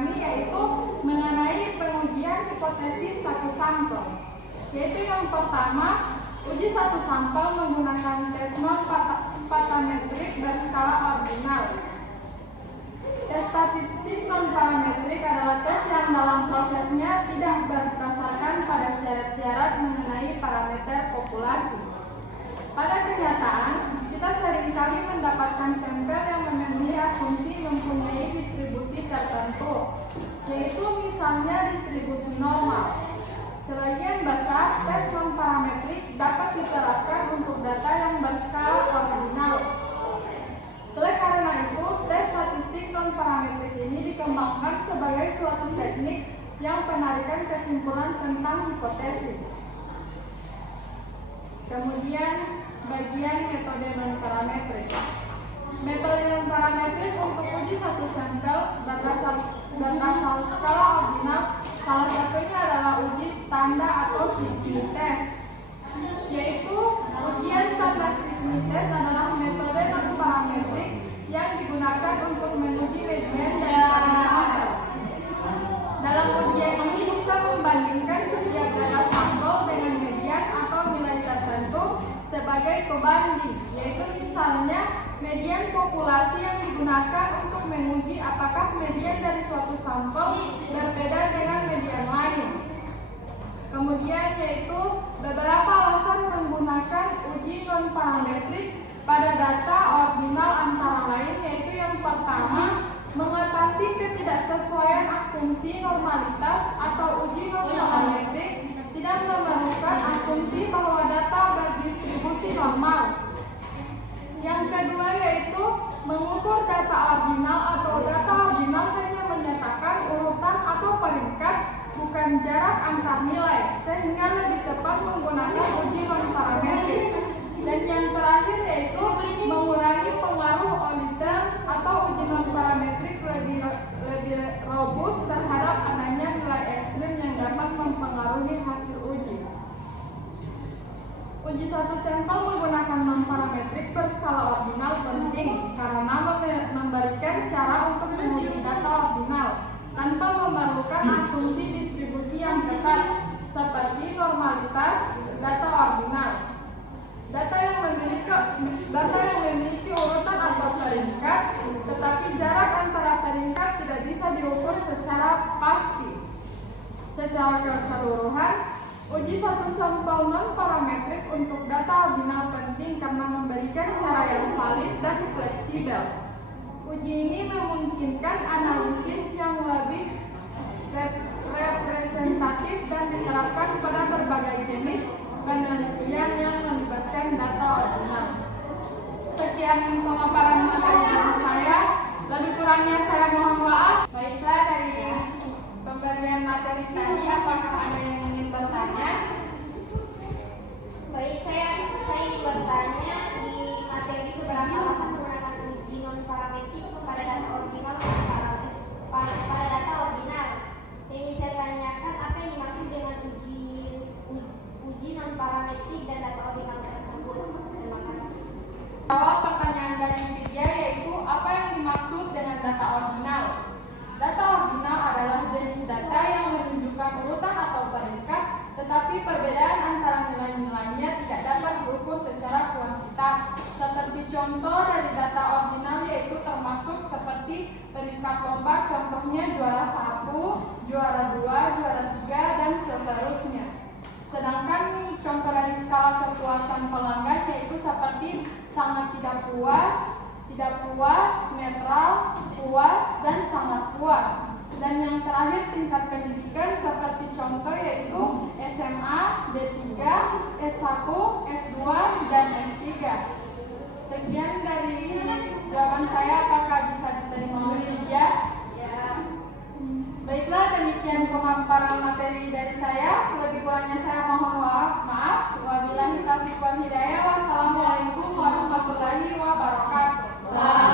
kami, yaitu mengenai pengujian hipotesis satu sampel. Yaitu yang pertama, uji satu sampel menggunakan tes non-parametrik berskala ordinal. Tes statistik non-parametrik adalah tes yang dalam prosesnya tidak berdasarkan pada syarat-syarat mengenai parameter populasi. Pada kenyataan, kita seringkali mendapatkan sampel yang memenuhi asumsi mempunyai distribusi tertentu, yaitu misalnya distribusi normal. Sebagian besar tes non-parametrik dapat diterapkan untuk data yang berskala ordinal. Oleh karena itu, tes statistik non-parametrik ini dikembangkan sebagai suatu teknik yang penarikan kesimpulan tentang hipotesis. Kemudian, bagian metode non-parametrik. Metode non-parametrik untuk uji satu sampel data skala ordinal, salah satunya adalah uji tanda atau sigma test. Yaitu ujian tanda sigma test adalah metode non-parametrik yang digunakan untuk menguji median dari satu sampel. Dalam ujian ini kita membandingkan setiap data sampel dengan median atau nilai tertentu sebagai pembanding, yaitu misalnya median populasi yang digunakan untuk menguji apakah median dari suatu sampel berbeda dengan median lain. Kemudian yaitu beberapa alasan menggunakan uji non-parametrik pada data ordinal antara lain, yaitu yang pertama, mengatasi ketidaksesuaian asumsi normalitas atau uji non-parametrik tidak memerlukan asumsi bahwa data berdistribusi normal. Yang kedua yaitu mengukur data ordinal atau data ordinal hanya menyatakan urutan atau peringkat, bukan jarak antar nilai, sehingga lebih tepat menggunakan uji non-parametrik. Dan yang terakhir yaitu mengurangi pengaruh Euler atau uji non-parametrik lebih robust terhadap adanya nilai ekstrim yang dapat mempengaruhi hasil uji. Uji satu sampel menggunakan non-parametrik berskala ordinal penting karena memberikan cara untuk menguji data ordinal tanpa memerlukan asumsi distribusi yang ketat seperti normalitas data ordinal. Data yang memiliki urutan atau peringkat, tetapi jarak antara peringkat tidak bisa diukur secara pasti. Secara keseluruhan, uji satu sampel non-parametrik untuk data ordinal penting karena memberikan cara yang valid dan fleksibel. Uji ini memungkinkan analisis yang lebih representatif dan diterapkan pada berbagai jenis penelitian yang melibatkan data ordinal. Sekian pemaparan materi dari saya. Lebih kurangnya saya mohon maaf. Baiklah, dari pemberian materi tadi, apakah ada yang ingin bertanya? Baik, saya ingin bertanya di materi beberapa alasan menggunakan uji non-parametrik pada data ordinal pada data ordinal. Yang ingin saya tanyakan, apa yang dimaksud dengan uji non-parametrik dan data ordinal tersebut? Terima kasih. Jawab pertanyaan dari Widya, yaitu apa yang dimaksud dengan data ordinal. Data ordinal adalah jenis data yang menunjukkan urutan atau peringkat, tetapi perbedaan antara nilai-nilainya tidak dapat diukur secara kuantitatif. Seperti contoh dari data ordinal yaitu termasuk seperti peringkat lomba, contohnya juara 1, juara 2, juara 3, dan seterusnya. Sedangkan contoh dari skala kepuasan pelanggan yaitu seperti sangat tidak puas, netral, puas, dan sangat puas. Dan yang terakhir tingkat pendidikan seperti contoh yaitu SMA, D3, S1, S2, dan S3. Sekian dari jawaban saya, apakah bisa diterima oleh Widya? Ya. Baiklah, demikian pemaparan materi dari saya. Lebih kurangnya saya mohon maaf. Wabillahi taufiq wal hidayah. Wassalamualaikum warahmatullahi wabarakatuh.